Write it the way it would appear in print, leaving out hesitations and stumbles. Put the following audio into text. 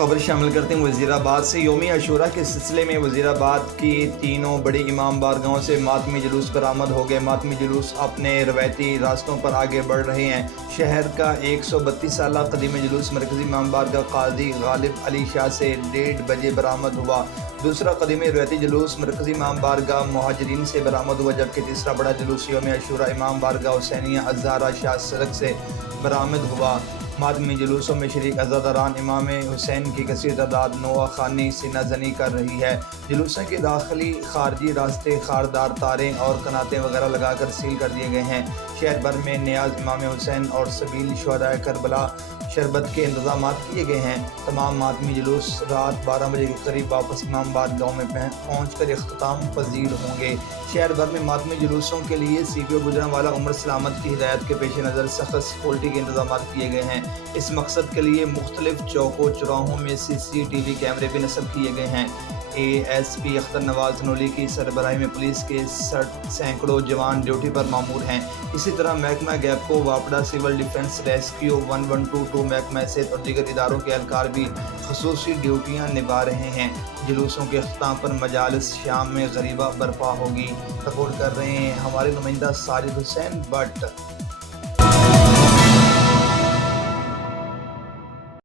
खबर शामिल करते हैं वज़ीराबाद से। यौम आशूरा के सिलसिले में वज़ीराबाद की तीनों बड़ी इमाम बारगाहों से मातमी जुलूस बरामद हो गए। मातमी जुलूस अपने रवायती रास्तों पर आगे बढ़ रहे हैं। शहर का 132 साला कदीम जुलूस मरकज़ी इमाम बारगाह काजी गालिब अली शाह से 1:30 बजे बरामद हुआ। दूसरा कदीम रवायती जुलूस मरकज़ी इमाम बारगाह मुहाजिरीन से बरामद हुआ, जबकि तीसरा बड़ा जुलूस यौम आशूरा इमाम बारगाह हुसैनिया अज़हरा शाह सड़क से बरामद हुआ। मातमी जुलूसों में शरीक अज़ादारान इमाम हुसैन की कसीर तादाद नोआ खानी सीना जनी कर रही है। जुलूसों के दाखिली खारजी रास्ते खारदार तारें और कनातें वगैरह लगाकर सील कर दिए गए हैं। शहर भर में नियाज इमाम हुसैन और सबील शुहदाए करबला शरबत के इंतजाम किए गए हैं। तमाम मातमी जुलूस रात 12 बजे के करीब वापस इमाम बारगाह में पहुँच कर अख्ताम पजीर होंगे। शहर भर में मातमी जुलूसों के लिए CPO गुजरांवाला उमर सलामत की हिदायत के पेश नज़र सख्त सिक्योरिटी के इंतजाम किए गए हैं। इस मकसद के लिए मुख्तलिफ चौकों चौराहों में CCTV कैमरे भी नस्ब किए गए हैं। ASP अख्तर नवाज नोली की सरबराही में पुलिस के सैकड़ों जवान ड्यूटी पर मामूर हैं। इसी तरह महकमा गैपको, वापडा, सिविल डिफेंस, रेस्क्यू 1122 महकमा सहित और दीगर इदारों के एहलकार भी खसूसी ड्यूटियाँ निभा रहे हैं। जुलूसों के अख्ताम पर मजालिस शाम में गरीबा बर्पा होगी। रिपोर्ट कर रहे हैं हमारे नुमाइंदा साजिद हुसैन भट्ट।